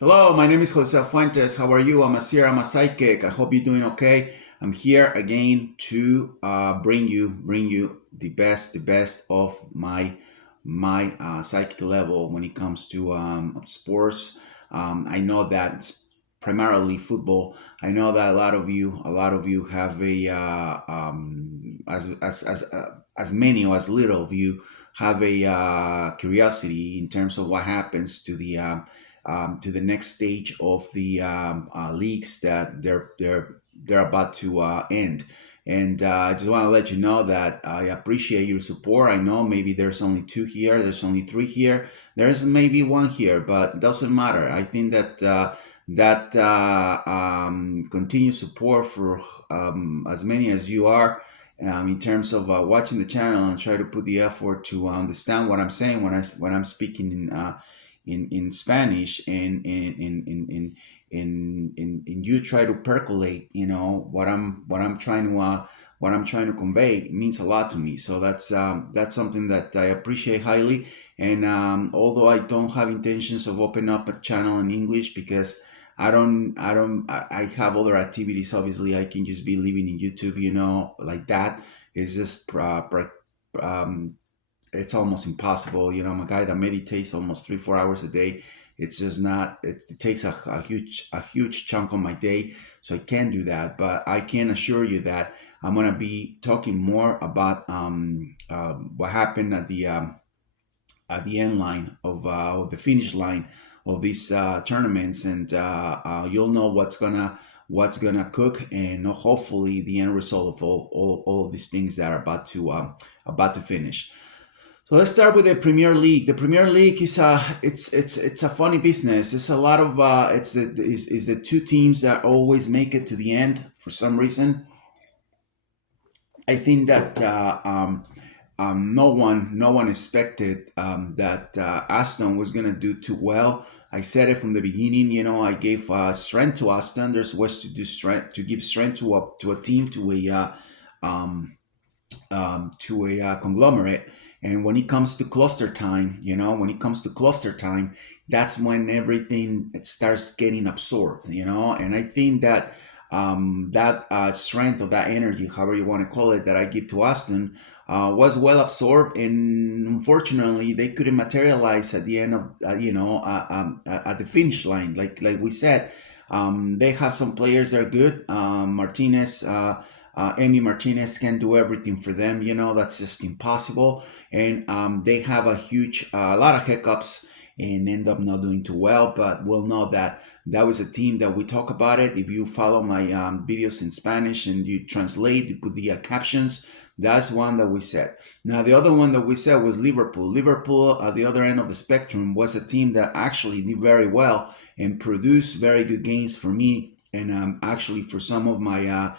Hello, my name is Jose Fuentes. How are you? I'm a seer, I'm a psychic. I hope you're doing okay. I'm here again to bring you the best of my psychic level when it comes to sports. I know that it's primarily football. I know that a lot of you have a as many or as little of you have a curiosity in terms of what happens to the next stage of the leagues that they're about to end. And I just want to let you know that I appreciate your support. I know maybe there's only two here, there's only three here, there's maybe one here, but it doesn't matter. I think that continued support for as many as you are, in terms of watching the channel and try to put the effort to understand what I'm saying when I'm speaking in Spanish, and you try to percolate, what I'm trying to convey. It means a lot to me. So that's something that I appreciate highly. And although I don't have intentions of opening up a channel in English, because I have other activities. Obviously, I can just be living in YouTube, like that. It's just it's almost impossible. I'm a guy that meditates almost 3 4 hours a day. It's just not. It takes a huge chunk of my day, so I can't do that. But I can assure you that I'm gonna be talking more about what happened at the end line of the finish line of these tournaments, and you'll know what's gonna cook, and hopefully the end result of all of these things that are about to finish. So let's start with the Premier League. The Premier League is it's a funny business. It's a lot of is the two teams that always make it to the end for some reason. I think that no one expected that Aston was gonna do too well. I said it from the beginning. I gave strength to Aston. There's ways to do strength, to give strength to a team, to a conglomerate. And when it comes to cluster time, that's when everything starts getting absorbed. And I think that that strength or that energy, however you want to call it, that I give to Aston, was well absorbed, and unfortunately, they couldn't materialize at the end of at the finish line. Like we said, they have some players that are good. Martinez. Amy Martinez can do everything for them. That's just impossible. And they have a lot of hiccups and end up not doing too well. But we'll know that that was a team that we talk about it. If you follow my videos in Spanish and you translate, you put the captions. That's one that we said. Now, the other one that we said was Liverpool. Liverpool, at the other end of the spectrum, was a team that actually did very well and produced very good games for me, and actually for some of my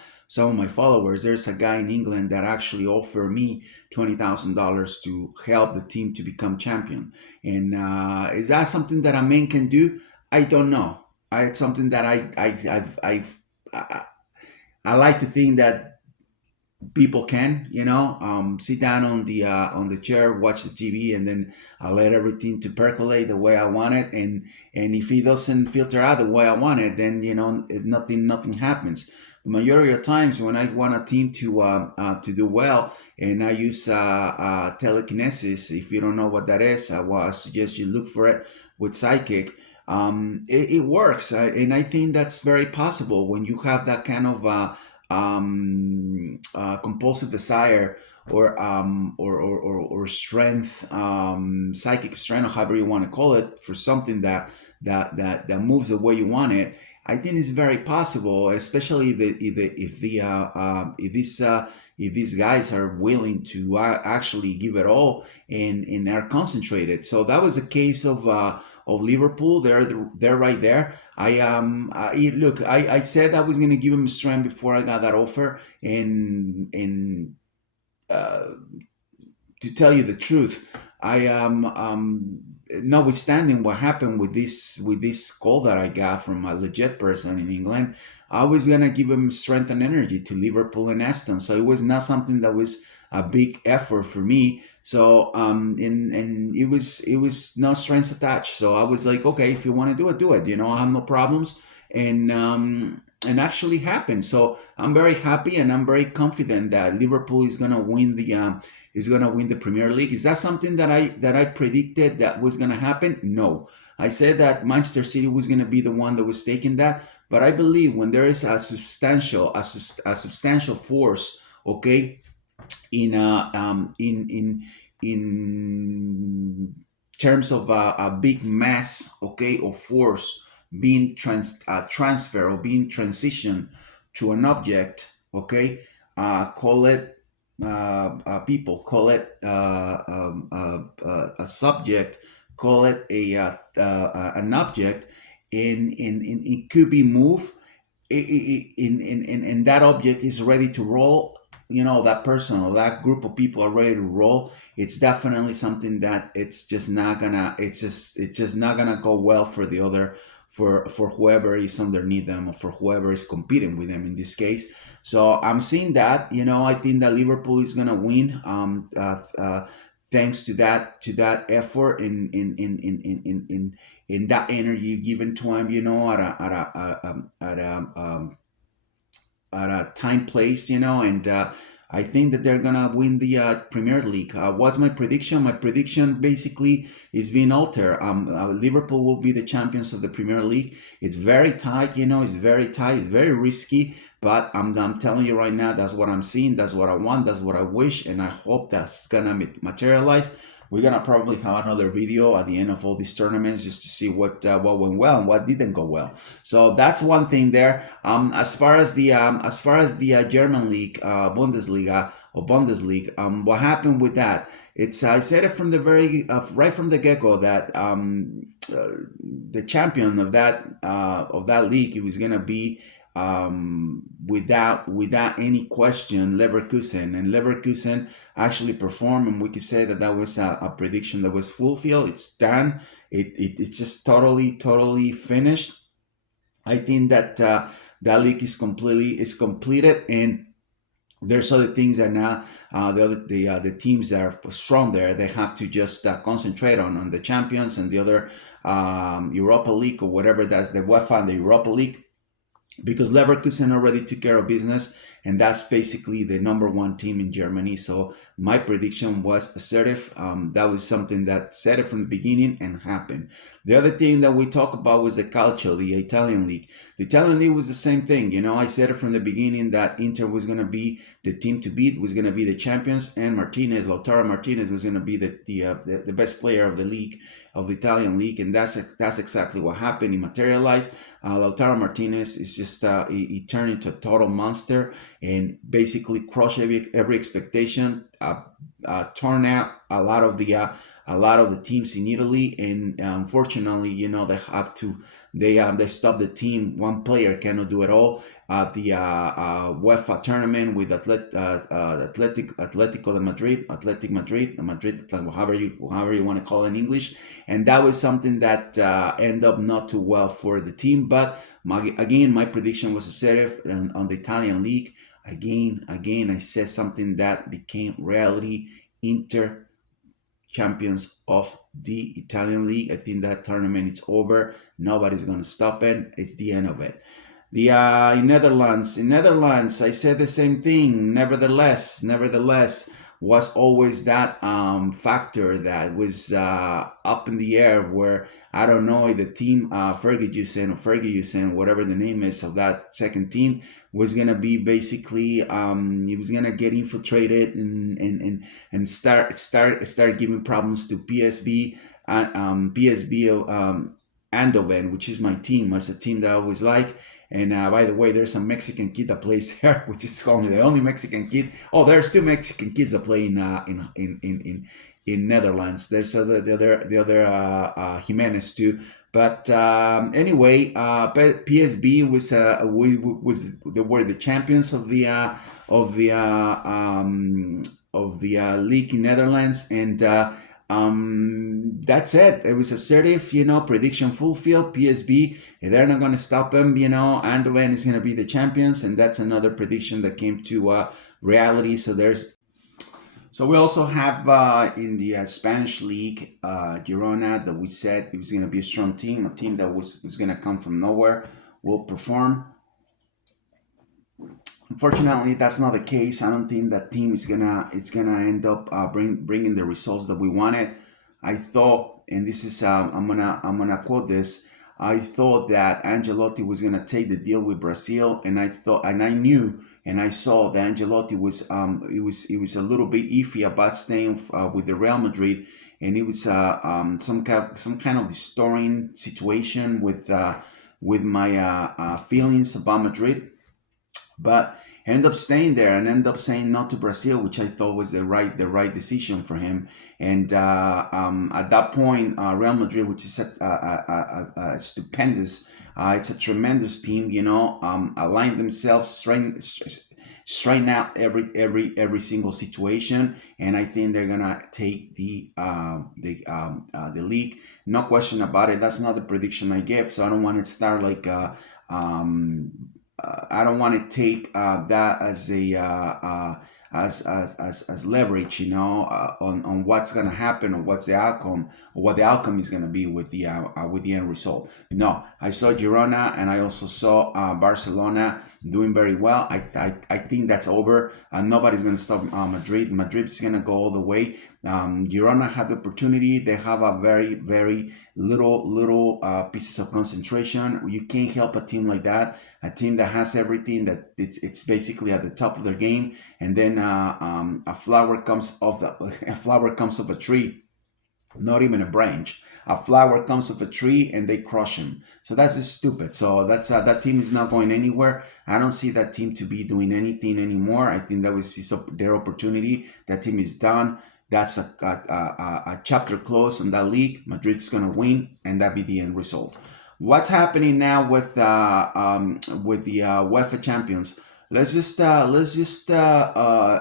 followers. There's a guy in England that actually offered me $20,000 to help the team to become champion. And is that something that a man can do? I don't know. It's something that I like to think that people can, sit down on the chair, watch the TV, and then I let everything to percolate the way I want it. And if it doesn't filter out the way I want it, then nothing happens. The majority of times when I want a team to do well, and I use telekinesis. If you don't know what that is, I suggest you look for it with psychic. It works, and I think that's very possible when you have that kind of compulsive desire, or strength, psychic strength, or however you want to call it, for something that moves the way you want it. I think it's very possible, especially if these guys are willing to actually give it all, and are concentrated. So that was a case of Liverpool. They're right there. Look. I said I was going to give him strength before I got that offer, and uh, to tell you the truth, I am, notwithstanding what happened with this call that I got from a legit person in England, I was gonna give him strength and energy to Liverpool and Aston. So it was not something that was a big effort for me So and it was no strings attached. So I was like, okay, if you want to do it, do it. I have no problems. And actually happened. So I'm very happy and I'm very confident that Liverpool is gonna win the Premier League. Is that something that I predicted that was gonna happen? No. I said that Manchester City was gonna be the one that was taking that, but I believe when there is a substantial force, okay, in terms of a big mass, okay, of force being transfer or being transitioned to an object, okay, call it people, call it a subject, call it an object, and it could be moved, and that object is ready to roll. That person or that group of people are ready to roll. It's definitely something that it's just not gonna go well for the other, for whoever is underneath them, or for whoever is competing with them in this case. So I'm seeing that. I think that Liverpool is gonna win, thanks to that effort in that energy given to him, at a time place, and I think that they're gonna win the Premier League. What's my prediction? My prediction basically is being altered. Liverpool will be the champions of the Premier League. It's very tight, it's very tight. It's very risky, but I'm telling you right now, that's what I'm seeing. That's what I want. That's what I wish, and I hope that's gonna materialize. We're gonna probably have another video at the end of all these tournaments just to see what went well and what didn't go well. So that's one thing there. As far as the German league, Bundesliga or Bundesliga, what happened with that? I said it from the very right from the get go that the champion of that league, it was gonna be, without any question, Leverkusen. And Leverkusen actually performed, and we could say that that was a prediction that was fulfilled. It's done. It's just totally finished. I think that that league is completed, and there's other things that now, the teams that are strong there, they have to just concentrate on the champions and the other, Europa League or whatever, that's the UEFA and the Europa League, because Leverkusen already took care of business, and that's basically the number one team in Germany. So my prediction was assertive. That was something that said it from the beginning and happened. The other thing that we talked about was the Calcio, the Italian league. The Italian league was the same thing. I said it from the beginning that Inter was going to be the team to beat, was going to be the champions, and Lautaro Martinez was going to be the best player of the league, of the Italian league, and that's exactly what happened. He materialized. Lautaro Martinez is just he turned into a total monster and basically crushed every expectation. Torn out a lot of the teams in Italy, and unfortunately, they stopped the team. One player cannot do it all. The UEFA tournament with Athletic Madrid, however you want to call it in English, and that was something that ended up not too well for the team. But again, my prediction was assertive on the Italian league. Again, I said something that became reality. Inter champions of the Italian league. I think that tournament is over. Nobody's gonna stop it. It's the end of it. The in Netherlands, I said the same thing. Nevertheless, was always that factor that was up in the air, where I don't know if the team, Ferguson, whatever the name is of that second team, was gonna be basically, he was gonna get infiltrated and start giving problems to PSB, Eindhoven, which is my team. That's a team that I always like. And by the way, there's a Mexican kid that plays there, which is only the only Mexican kid. Oh, there's two Mexican kids that play in Netherlands. There's the other Jimenez too. But anyway, PSB they were the champions of the league in Netherlands, and that's it. It was assertive, prediction fulfilled. PSB, they're not going to stop them. Eindhoven is going to be the champions, and that's another prediction that came to reality. So we also have in the Spanish league, Girona, that we said it was going to be a strong team, a team that was going to come from nowhere, will perform. Unfortunately, that's not the case. I don't think that team is gonna end up bringing the results that we wanted. I thought, and this is I'm gonna quote this. I thought that Ancelotti was gonna take the deal with Brazil, and I knew, and I saw that Ancelotti was it was a little bit iffy about staying with the Real Madrid, and it was some kind of distorting situation with my feelings about Madrid, but end up staying there and end up saying no to Brazil, which I thought was the right decision for him. And at that point, Real Madrid, which is a stupendous, it's a tremendous team, aligned themselves, straighten out every single situation, and I think they're gonna take the league. No question about it. That's not the prediction I gave, so I don't want to start like I don't want to take that as a as leverage, on what's going to happen or what's the outcome or what the outcome is going to be with the end result. No, I saw Girona and I also saw Barcelona doing very well. I think that's over. Nobody's going to stop Madrid. Madrid's going to go all the way. Girona had the opportunity. They have a very, very little pieces of concentration. You can't help a team like that. A team that has everything, that it's basically at the top of their game, and then a flower comes off a tree, not even a branch. A flower comes off a tree and they crush him. So that's just stupid. So that team is not going anywhere. I don't see that team to be doing anything anymore. I think that was their opportunity. That team is done. That's a chapter closed on that league. Madrid's gonna win, and that be the end result. What's happening now with the UEFA Champions? Let's just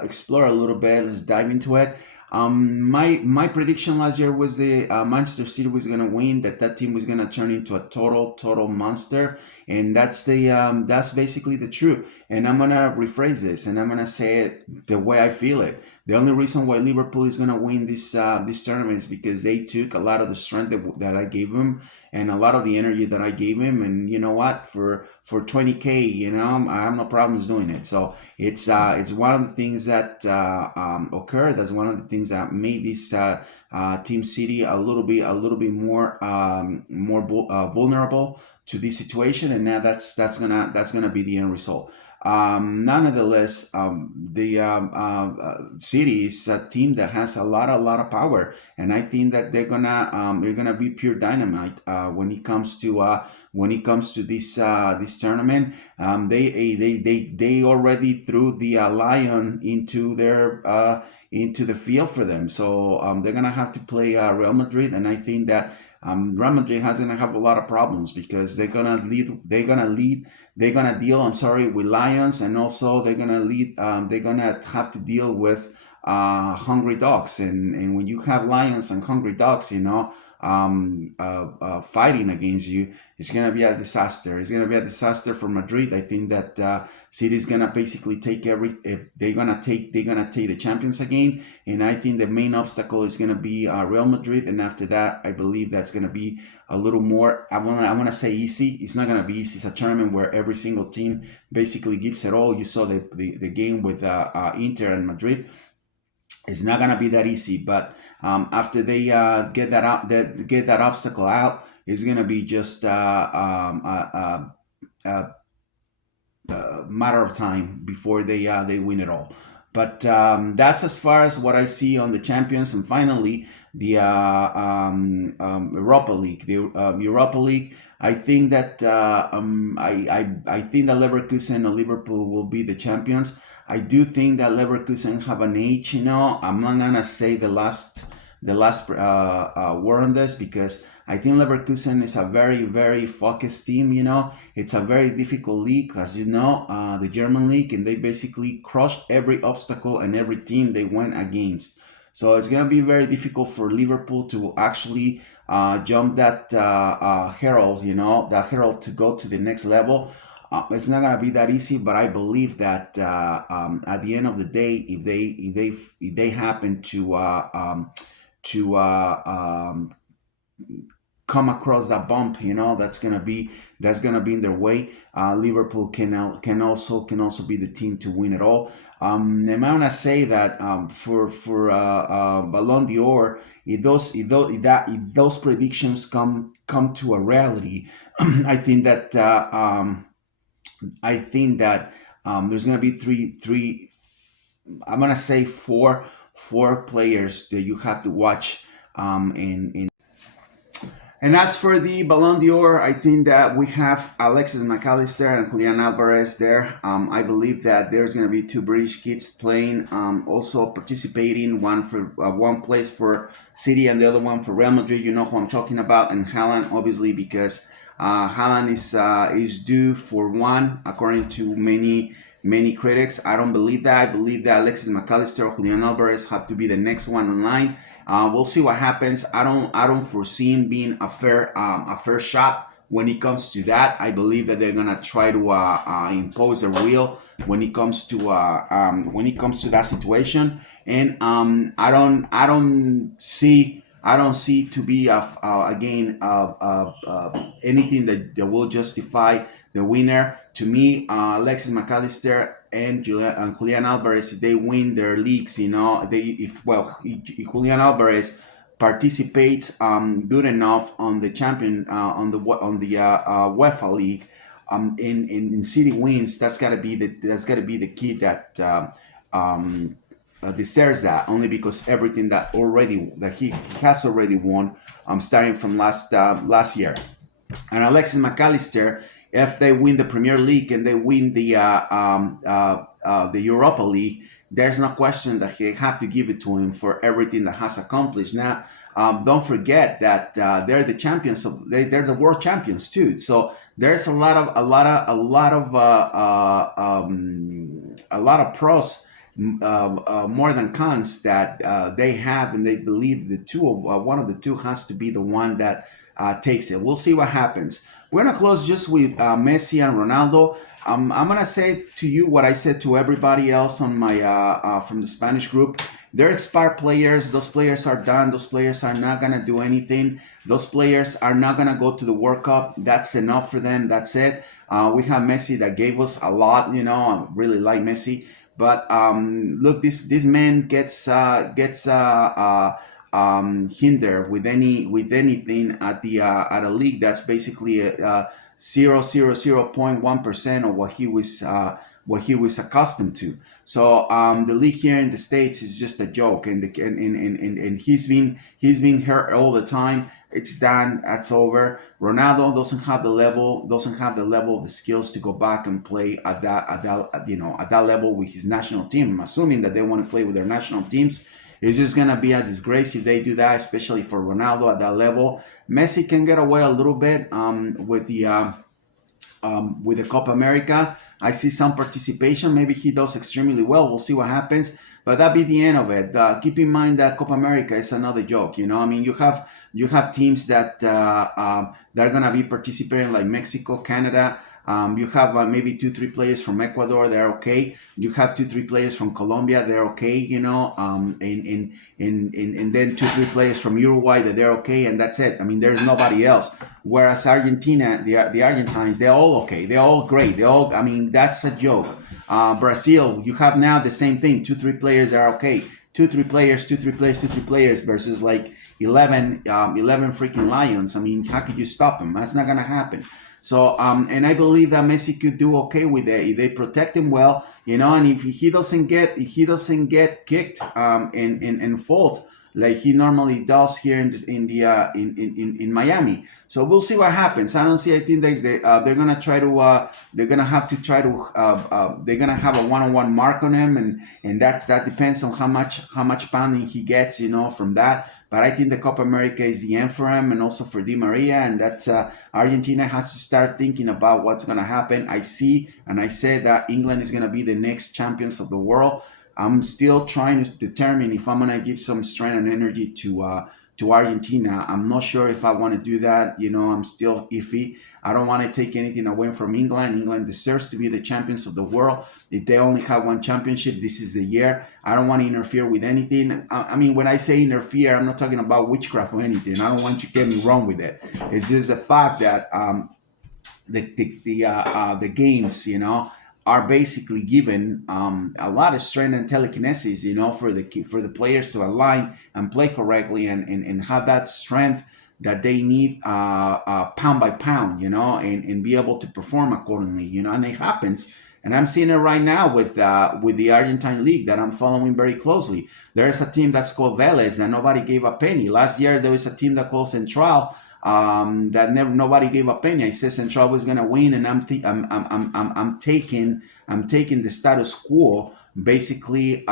explore a little bit. Let's dive into it. My prediction last year was the Manchester City was gonna win. That team was gonna turn into a total monster, and that's basically the truth. And I'm gonna rephrase this, and I'm gonna say it the way I feel it. The only reason why Liverpool is gonna win this tournament is because they took a lot of the strength that I gave them and a lot of the energy that I gave him. And you know what? For 20K, I have no problems doing it. So it's one of the things that occurred. That's one of the things that made this Team City a little bit more vulnerable to this situation. And now that's gonna be the end result. Nonetheless, the City is a team that has a lot of power, and I think that they're gonna be pure dynamite when it comes to this tournament. They already threw the lion into the field for them, so they're gonna have to play Real Madrid, and I think that Real Madrid has gonna have a lot of problems because they're gonna deal, I'm sorry, with lions, and also they're gonna have to deal with hungry dogs, and when you have lions and hungry dogs, fighting against you, it's gonna be a disaster. It's gonna be a disaster for Madrid. I think that City's gonna basically they're gonna take the champions again, and I think the main obstacle is gonna be Real Madrid, and after that, I believe that's gonna be a little more. I wanna say easy. It's not gonna be easy. It's a tournament where every single team basically gives it all. You saw the game with Inter and Madrid. It's not gonna be that easy, but after they get that obstacle out, it's gonna be just a matter of time before they win it all. But that's as far as what I see on the champions. And finally, the Europa League. The Europa League. I think that I think that Leverkusen or Liverpool will be the champions. I do think that Leverkusen have an edge. I'm not gonna say the last word on this, because I think Leverkusen is a very, very focused team. It's a very difficult league, as you know, the German league, and they basically crushed every obstacle and every team they went against. So it's gonna be very difficult for Liverpool to actually jump that herald, that herald to go to the next level. It's not gonna be that easy, but I believe that at the end of the day, if they happen to come across that bump, that's gonna be in their way. Liverpool can also be the team to win it all. And I wanna say that for Ballon d'Or, if those predictions come to a reality, I think that there's gonna be three. I'm gonna say four players that you have to watch in. And as for the Ballon d'Or, I think that we have Alexis McAllister and Julian Alvarez there. I believe that there's going to be two British kids playing, also participating. One plays for City and the other one for Real Madrid. You know who I'm talking about, and Haaland, obviously, because Haaland is due for one, according to many critics. I don't believe that. I believe that Alexis McAllister or Julian Alvarez have to be the next one in line. We'll see what happens. I don't foresee him being a fair shot when it comes to that. I believe that they're gonna try to impose their will when it comes to that situation. And I don't see to be again anything that will justify the winner. To me, Alexis McAllister and Julian Alvarez, if they win their leagues, if Julian Alvarez participates good enough on the champion on the UEFA League, in City wins, that's gotta be the key that deserves that, only because everything that he has already won, starting from last year. And Alexis McAllister, if they win the Premier League and they win the Europa League, there's no question that they have to give it to him for everything that has accomplished. Now, don't forget that they're the champions they're the world champions too. So there's a lot of pros, more than cons, that they have, and they believe one of the two has to be the one that takes it. We'll see what happens. We're gonna close just with Messi and Ronaldo. I'm gonna say to you what I said to everybody else on my from the Spanish group. They're expired players. Those players are done. Those players are not gonna do anything. Those players are not gonna go to the World Cup. That's enough for them. That's it. We have Messi that gave us a lot. I really like Messi, but look, this man hindered with anything at a league that's basically 0.1% of what he was accustomed to. So the league here in the States is just a joke, and he's been hurt all the time. It's done. That's over. Ronaldo doesn't have the level, the skills to go back and play at that level with his national team. I'm assuming that they want to play with their national teams. It's just gonna be a disgrace if they do that, especially for Ronaldo at that level. Messi can get away a little bit with the Copa America. I see some participation. Maybe he does extremely well. We'll see what happens. But that'll be the end of it. Keep in mind that Copa America is another joke. I mean, you have teams that are gonna be participating, like Mexico, Canada. You have maybe 2-3 players from Ecuador. They're okay. You have 2-3 players from Colombia. They're okay. And then 2-3 players from Uruguay that they're okay, and that's it. I mean, there's nobody else. Whereas Argentina, the Argentines, they're all okay. They're all great. I mean, that's a joke. Brazil, you have now the same thing. 2-3 players are okay. 2-3 players, 2-3 players, 2-3 players versus like 11 freaking Lions. I mean, how could you stop them? That's not gonna happen. So, and I believe that Messi could do okay with it if they protect him well, and if he doesn't get kicked and fault like he normally does here in Miami. So we'll see what happens. I don't see. I think they're gonna try to they're gonna have a one-on-one mark on him, and that depends on how much pounding he gets, from that. But I think the Copa America is the end for him, and also for Di Maria, and that's Argentina has to start thinking about what's going to happen. I see, and I said that England is going to be the next champions of the world. I'm still trying to determine if I'm going to give some strength and energy to Argentina. I'm not sure if I want to do that. I'm still iffy. I don't want to take anything away from England. England deserves to be the champions of the world. If they only have one championship, this is the year. I don't want to interfere with anything. I mean, when I say interfere, I'm not talking about witchcraft or anything. I don't want you to get me wrong with it. It's just the fact that the games, are basically given a lot of strength and telekinesis, for the players to align and play correctly and have that strength that they need pound by pound, and be able to perform accordingly, and it happens. And I'm seeing it right now with the Argentine league that I'm following very closely. There's a team that's called Vélez that nobody gave a penny. Last year there was a team that called Central that never nobody gave a penny. I said Central was gonna win, and I'm taking the status quo basically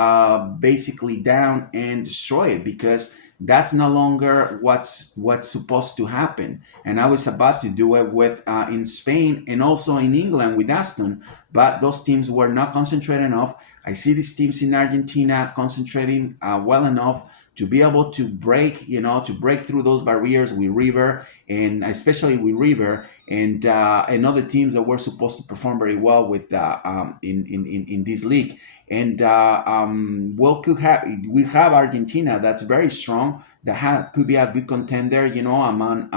down and destroy it, because that's no longer what's supposed to happen. And I was about to do it with in Spain and also in England with Aston, but those teams were not concentrated enough. I see these teams in Argentina concentrating well enough to be able to break through those barriers with River, and especially with River and other teams that were supposed to perform very well with in this league. And we have Argentina that's very strong, that could be a good contender, among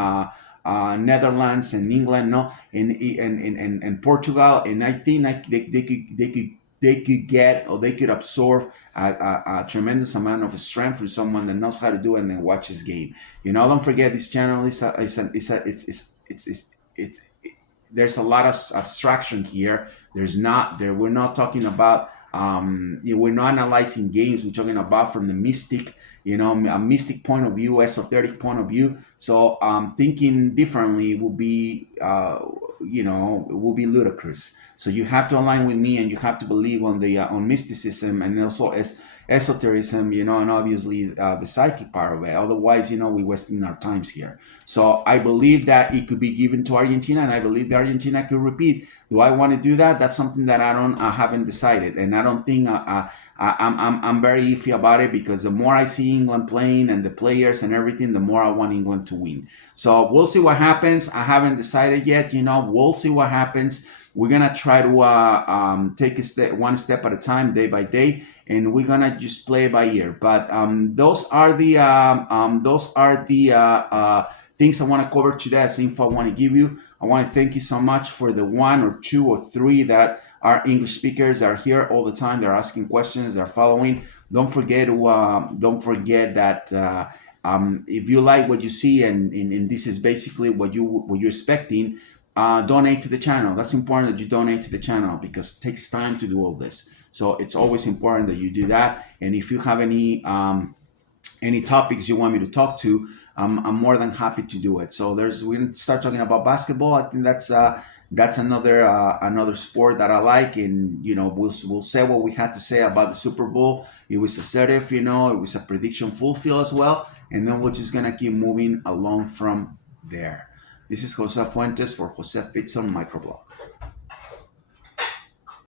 Netherlands and England, no, and Portugal. And I think like they could get, or they could absorb a tremendous amount of strength from someone that knows how to do it and then watch his game. Don't forget, this channel it's there's a lot of abstraction here. We're not talking about we're not analyzing games. We're talking about from the mystic, a mystic point of view, esoteric point of view. So thinking differently will be will be ludicrous. So you have to align with me, and you have to believe on mysticism, and also esotericism, and obviously the psychic part of it. Otherwise, we're wasting our times here. So I believe that it could be given to Argentina, and I believe that Argentina could repeat. Do I want to do that? That's something that I haven't decided, and I don't think I'm very iffy about it, because the more I see England playing and the players and everything, the more I want England to win. So we'll see what happens. I haven't decided yet. We'll see what happens. We're gonna try to take one step at a time, day by day, and we're gonna just play by ear. But those are the things I want to cover today. That's the info I want to give you. I want to thank you so much for the one or two or three that are English speakers that are here all the time. They're asking questions. They're following. Don't forget that if you like what you see, and this is basically what you're expecting, donate to the channel. That's important that you donate to the channel, because it takes time to do all this. So it's always important that you do that. And if you have any topics you want me to talk to, I'm more than happy to do it. So we're gonna start talking about basketball. I think that's another sport that I like, and we'll say what we had to say about the Super Bowl. It was assertive, it was a prediction fulfill as well, and then we're just gonna keep moving along from there. This is Jose Fuentes for Jose Fitson Microblog.